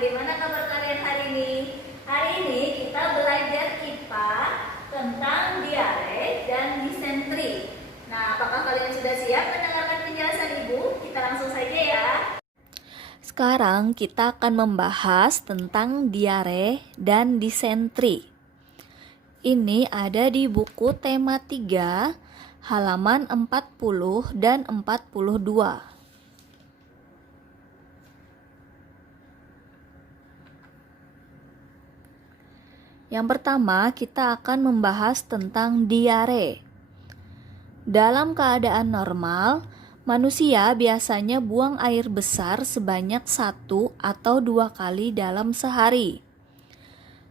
bagaimana kabar kalian hari ini? Hari ini kita belajar IPA tentang diare dan disentri. Nah, apakah kalian sudah siap mendengarkan penjelasan Ibu? Kita langsung saja ya. Sekarang kita akan membahas tentang diare dan disentri. Ini ada di buku tema 3, halaman 40 dan 42. Yang pertama, kita akan membahas tentang diare. Dalam keadaan normal, manusia biasanya buang air besar sebanyak 1 atau 2 kali dalam sehari.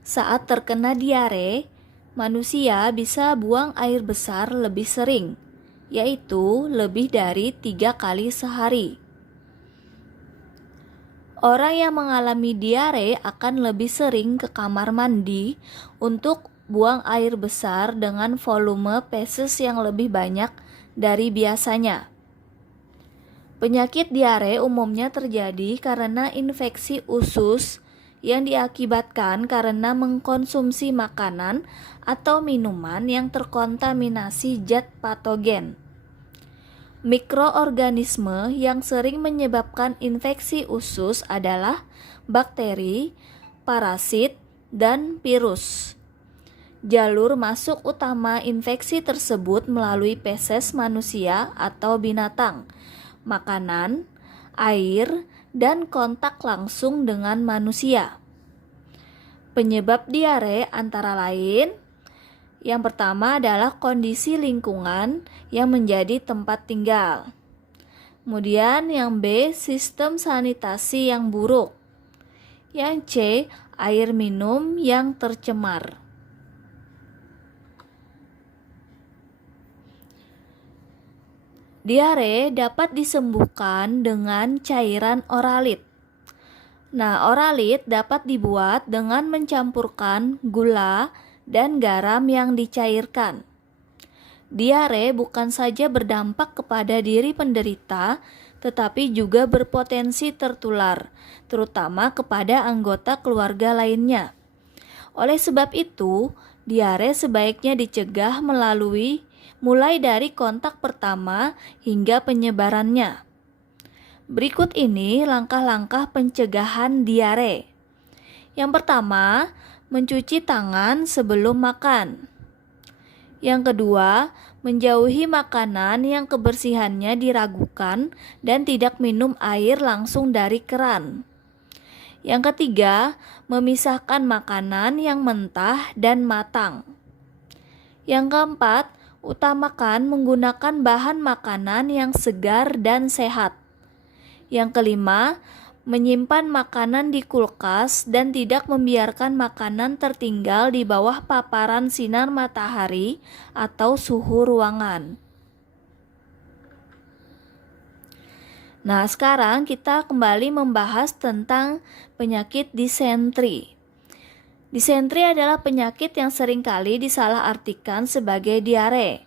Saat terkena diare, manusia bisa buang air besar lebih sering, yaitu lebih dari 3 kali sehari. Orang yang mengalami diare akan lebih sering ke kamar mandi untuk buang air besar dengan volume feses yang lebih banyak dari biasanya. Penyakit diare umumnya terjadi karena infeksi usus yang diakibatkan karena mengkonsumsi makanan atau minuman yang terkontaminasi zat patogen. Mikroorganisme yang sering menyebabkan infeksi usus adalah bakteri, parasit, dan virus. Jalur masuk utama infeksi tersebut melalui feses manusia atau binatang, makanan, air, dan kontak langsung dengan manusia. Penyebab diare antara lain: yang pertama adalah kondisi lingkungan yang menjadi tempat tinggal. Kemudian yang B, sistem sanitasi yang buruk. Yang C, air minum yang tercemar. Diare dapat disembuhkan dengan cairan oralit. Nah, oralit dapat dibuat dengan mencampurkan gula dan garam yang dicairkan. Diare bukan saja berdampak kepada diri penderita, tetapi juga berpotensi tertular, terutama kepada anggota keluarga lainnya. Oleh sebab itu, diare sebaiknya dicegah mulai dari kontak pertama hingga penyebarannya. Berikut ini langkah-langkah pencegahan diare. Yang pertama, mencuci tangan sebelum makan. Yang kedua, menjauhi makanan yang kebersihannya diragukan dan tidak minum air langsung dari keran. Yang ketiga, memisahkan makanan yang mentah dan matang. Yang keempat, utamakan menggunakan bahan makanan yang segar dan sehat. Yang kelima, menyimpan makanan di kulkas dan tidak membiarkan makanan tertinggal di bawah paparan sinar matahari atau suhu ruangan. Nah, sekarang kita kembali membahas tentang penyakit disentri. Disentri adalah penyakit yang seringkali disalahartikan sebagai diare.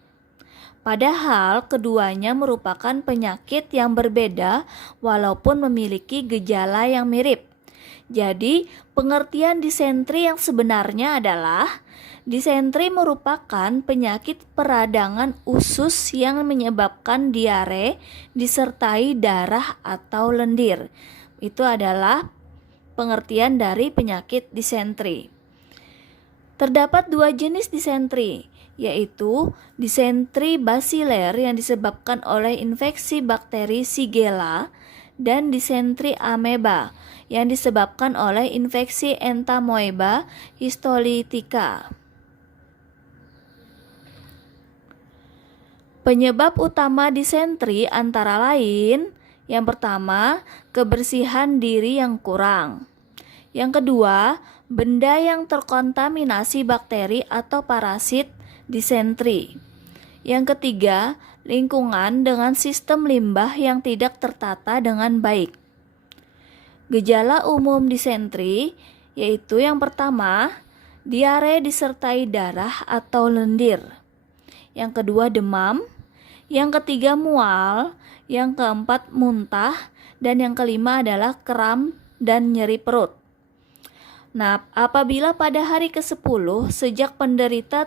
Padahal keduanya merupakan penyakit yang berbeda walaupun memiliki gejala yang mirip. Jadi, pengertian disentri yang sebenarnya adalah disentri merupakan penyakit peradangan usus yang menyebabkan diare disertai darah atau lendir. Itu adalah pengertian dari penyakit disentri. Terdapat 2 jenis disentri, yaitu disentri basiler yang disebabkan oleh infeksi bakteri Shigella dan disentri ameba yang disebabkan oleh infeksi Entamoeba histolytica. Penyebab utama disentri antara lain: yang pertama, kebersihan diri yang kurang. Yang kedua, benda yang terkontaminasi bakteri atau parasit disentri. Yang ketiga, lingkungan dengan sistem limbah yang tidak tertata dengan baik. Gejala umum disentri yaitu yang pertama, diare disertai darah atau lendir. Yang kedua, demam. Yang ketiga, mual. Yang keempat, muntah. Dan yang kelima adalah kram dan nyeri perut. Nah, apabila pada hari ke-10 sejak penderita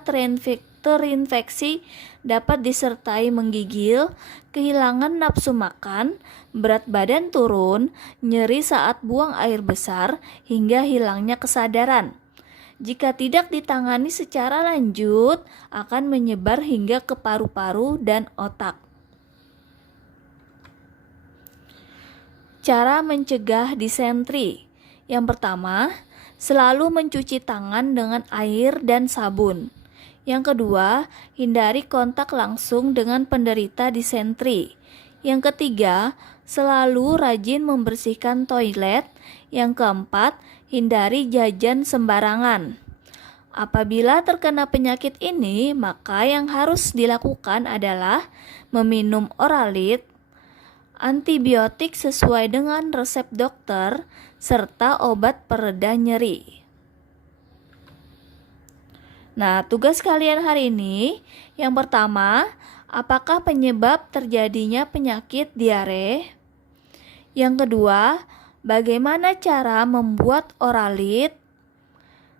terinfeksi dapat disertai menggigil, kehilangan nafsu makan, berat badan turun, nyeri saat buang air besar, hingga hilangnya kesadaran. Jika tidak ditangani secara lanjut, akan menyebar hingga ke paru-paru dan otak. Cara mencegah disentri. Yang pertama, selalu mencuci tangan dengan air dan sabun. Yang kedua, hindari kontak langsung dengan penderita disentri. Yang ketiga, selalu rajin membersihkan toilet. Yang keempat, hindari jajan sembarangan. Apabila terkena penyakit ini, maka yang harus dilakukan adalah meminum Oralit, antibiotik sesuai dengan resep dokter, serta obat pereda nyeri. Nah, tugas kalian hari ini, yang pertama, apakah penyebab terjadinya penyakit diare? Yang kedua, bagaimana cara membuat Oralit?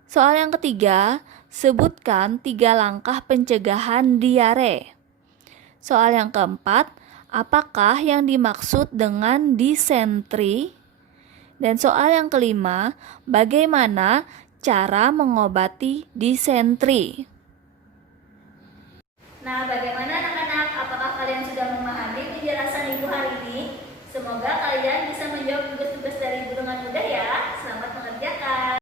Soal yang ketiga, sebutkan 3 langkah pencegahan diare. Soal yang keempat, apakah yang dimaksud dengan disentri? Dan soal yang kelima, bagaimana cara mengobati disentri? Nah, bagaimana